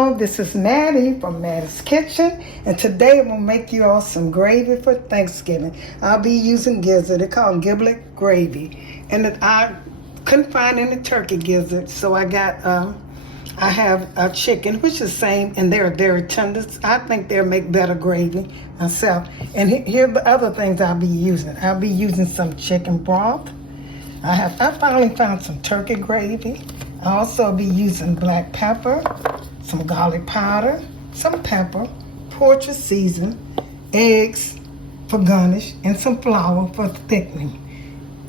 Hello, this is Mattie from Mattie's Kitchen, and today I'm going to make you all some gravy for Thanksgiving. I'll be using gizzard. They call it giblet gravy, and I couldn't find any turkey gizzard, so I have a chicken, which is the same, and they're very tender. I think they'll make better gravy myself. And here are the other things I'll be using. I'll be using some chicken broth. I finally found some turkey gravy. I'll also be using black pepper, some garlic powder, some pepper, poultry season, eggs for garnish, and some flour for thickening.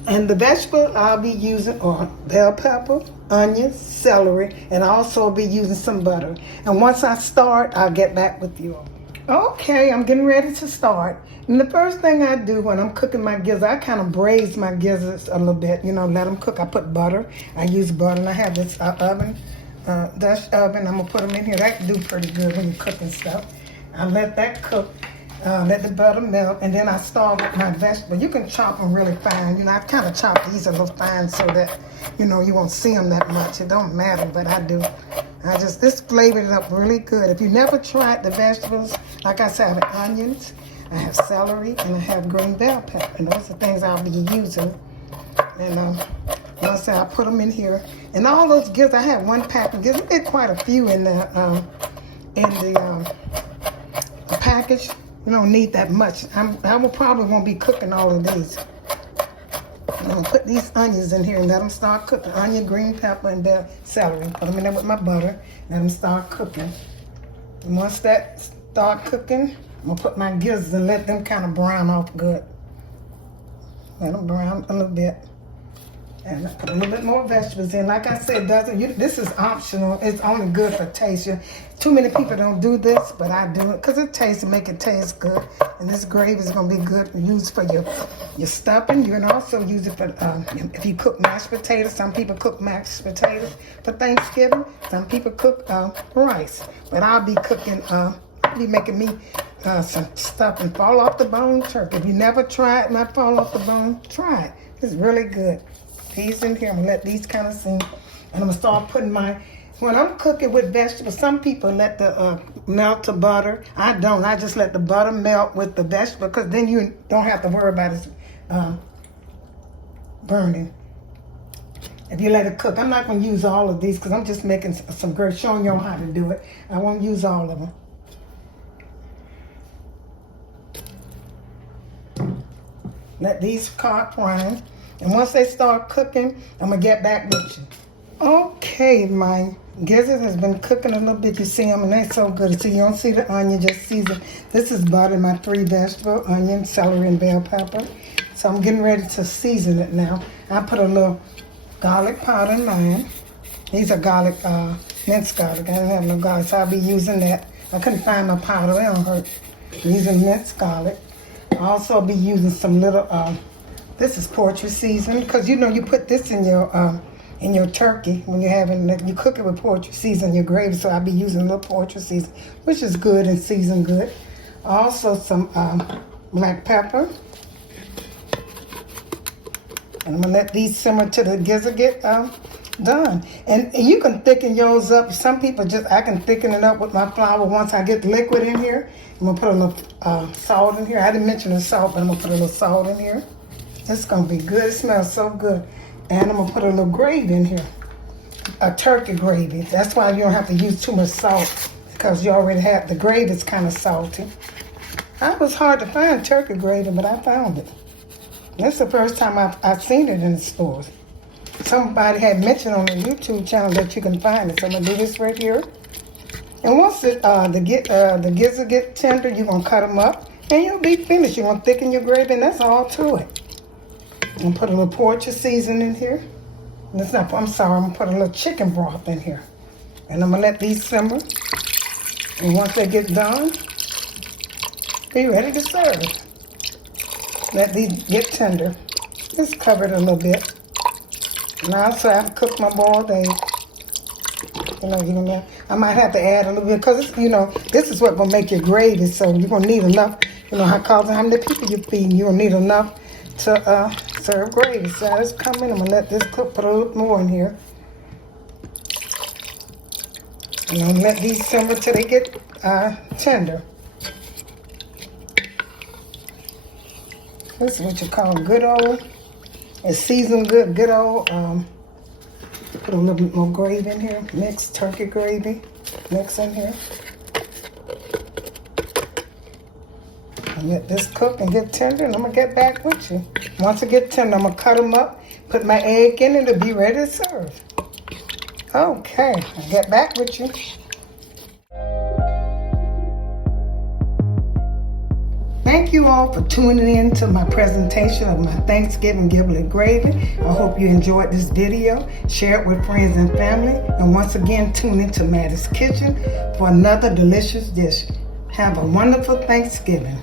And the vegetable I'll be using are bell pepper, onions, celery, and I'll also be using some butter. And once I start, I'll get back with you. Okay, I'm getting ready to start. And the first thing I do when I'm cooking my gizzard, I kind of braise my gizzards a little bit, let them cook. I put butter. I use butter, and I have this oven, Dutch oven. I'm going to put them in here. That do pretty good when you're cooking stuff. I let that cook, let the butter melt, and then I start with my vegetable. You can chop them really fine. I've kind of chopped these a little fine so that, you won't see them that much. It don't matter, but I do. This flavored it up really good. If you never tried the vegetables, like I said, I have onions, I have celery, and I have green bell pepper. And those are things I'll be using. And like I said, I put them in here. And all those gizzards, I have one pack of gizzards. I get quite a few in the package. You don't need that much. I will probably won't be cooking all of these. I'm going to put these onions in here and let them start cooking. Onion, green pepper, and bell celery. Put them in there with my butter. Let them start cooking. And once that start cooking, I'm going to put my gizzards and let them kind of brown off good. Let them brown a little bit. And I put a little bit more vegetables in. Like I said, this is optional. It's only good for taste. Too many people don't do this, but I do it because it make it taste good. And this gravy is going to be good to use for your stuffing. You can also use it for if you cook mashed potatoes. Some people cook mashed potatoes for Thanksgiving. Some people cook rice. But I'll be cooking. Be making me some stuffing fall off the bone turkey. If you never tried not fall off the bone, try it. It's really good. These in here, I'm gonna let these kind of sing, and I'm gonna start putting when I'm cooking with vegetables, some people let the melt the butter. I don't. I just let the butter melt with the vegetable, because then you don't have to worry about it burning. If you let it cook, I'm not gonna use all of these because I'm just making some great, showing you how to do it. I won't use all of them. Let these start frying. And once they start cooking, I'm going to get back with you. Okay, my gizzard has been cooking a little bit. You see them, and they're so good. So you don't see the onion, just see this is butter, my 3 vegetables, onion, celery, and bell pepper. So I'm getting ready to season it now. I put a little garlic powder in mine. These are garlic, minced garlic. I don't have no garlic, so I'll be using that. I couldn't find no powder. They don't hurt. These are minced garlic. I'll also be using some little... this is poultry season, because you put this in your turkey when you cook it with poultry season, your gravy. So I'll be using a little poultry season, which is good and seasoned good. Also some black pepper. And I'm gonna let these simmer till the gizzard get done. And you can thicken yours up. Some people I can thicken it up with my flour once I get the liquid in here. I'm gonna put a little salt in here. I didn't mention the salt, but I'm gonna put a little salt in here. It's going to be good. It smells so good. And I'm going to put a little gravy in here. A turkey gravy. That's why you don't have to use too much salt, because you already have, the gravy is kind of salty. It was hard to find turkey gravy, but I found it. That's the first time I've seen it in the stores. Somebody had mentioned on the YouTube channel that you can find it. So I'm going to do this right here. And once the gizzard get tender, you're going to cut them up. And you'll be finished. You're going to thicken your gravy, and that's all to it. And put a little poultry seasoning in here. I'm going to put a little chicken broth in here. And I'm going to let these simmer. And once they get done, be ready to serve. Let these get tender. Just cover it a little bit. And also I've cooked my boiled egg. I might have to add a little bit, because this is what's going to make your gravy. So you're going to need enough, how many people you're feeding. You're going to need enough to serve gravy. So it's coming. I'm going to let this cook, put a little more in here. And I'm gonna let these simmer till they get tender. This is what you call good old, it's seasoned good old, put a little bit more gravy in here, mixed turkey gravy, mix in here. And let this cook and get tender, and I'm gonna get back with you. Once it gets tender, I'm gonna cut them up, put my egg in it, to be ready to serve. Okay, I'll get back with you. Thank you all for tuning in to my presentation of my Thanksgiving Giblet Gravy. I hope you enjoyed this video. Share it with friends and family. And once again, tune into Mattie's Kitchen for another delicious dish. Have a wonderful Thanksgiving.